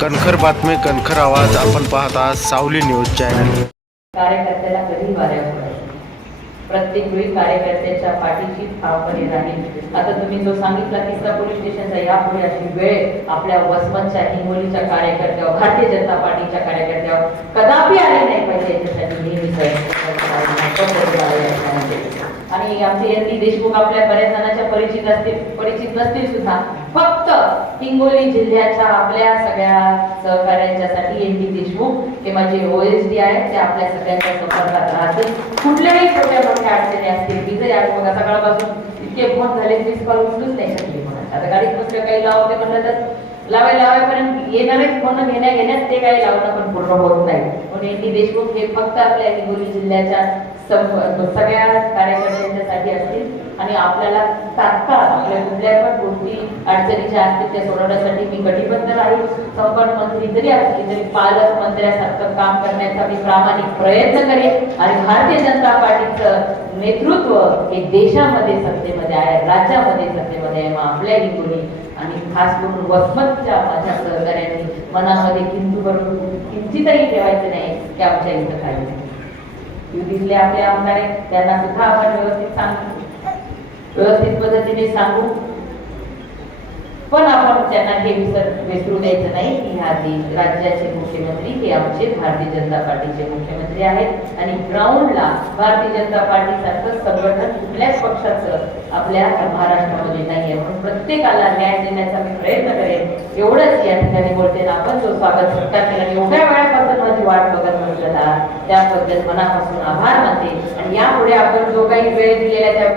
कणखर बातमी, कणखर आवाज. आपण पाहत आहात सावली न्यूज चॅनल. कार्यकर्त्याला कधी वाऱ्या पडायचं, प्रत्येक वेळी कार्यकर्त्याच्या पाठीशी ठामपणे राहील. आता तुम्ही जो सांगितला तिसरा पोलीस स्टेशनचा, यापुढे अशी वेळ आपल्या वसमतच्या हिंगोलीच्या कार्यकर्त्यावर, भारतीय जनता पार्टीच्या कार्यकर्त्यावर कदापि आली नाही पाहिजे. याच्यासाठी नेहमी आणि आमचे एन.डी. देशमुख आपल्या बऱ्याच जणांच्या परिचित नसतील सुद्धा. फक्त हिंगोली जिल्ह्याच्या आपल्या सगळ्या सहकार्यांच्यासाठी एन.डी. देशमुख हे माझे OSD आहेत, ते आपल्या सगळ्यांच्या संपर्कात राहतील. कुठल्याही छोट्या मोठ्या अडचणी असतील, मी जरी आज बघा सकाळपासून इतके फोन झाले, मिस कॉल उचलूच नाही शकले. आता गाडीत बसल्या काही लावते म्हणलं तर लावायपर्यंत येणारे फोन घेण्यात ते काही लावणं पण पूर्ण होत नाही. म्हणून एन.डी. देशमुख हे फक्त आपल्या हिंगोली जिल्ह्याच्या सगळ्या कार्यकर्त्यांच्यासाठी असतील आणि आपल्याला तात्काळ आपल्या कुठल्या पण गोष्टी अडचणीच्या असतील त्या सोडवण्यासाठी मी कटिबद्ध राहील. संपर्क मंत्री जरी असली तरी पालकमंत्र्यासारखं काम करण्याचा मी प्रामाणिक प्रयत्न करेन. आणि भारतीय जनता पार्टीचं नेतृत्व हे देशामध्ये सत्तेमध्ये आहे, राज्यामध्ये सत्तेमध्ये आहे. मग आपल्या हिंगोली आणि खास करून वसमतच्या माझ्या सहकार्यांनी मनामध्ये किंचितही ठेवायचे नाही की आमच्या इथं काही नाही. युतीतले आपले आमदार आहेत, त्यांना सुद्धा आपण व्यवस्थित पद्धतीने सांगू, पण आपण त्यांना हे विसरू द्यायचं नाही की ह्या राज्याचे मुख्यमंत्री हे आमचे भारतीय जनता पार्टीचे मुख्यमंत्री आहेत. आणि ग्राउंडला भारतीय जनता पार्टी सारखं संघटन कुठल्याच पक्षाचं आपल्या महाराष्ट्रामध्ये नाहीये. म्हणून प्रत्येकाला न्याय देण्याचा मी प्रयत्न करेन. एवढंच या ठिकाणी बोलते. आपण जो स्वागत सत्कार केला, एवढ्या वेळापासून माझी वाट बघत बसलेला त्याबद्दल मनापासून आभार मानते. आणि यापुढे आपण जो काही वेळ दिलेला त्या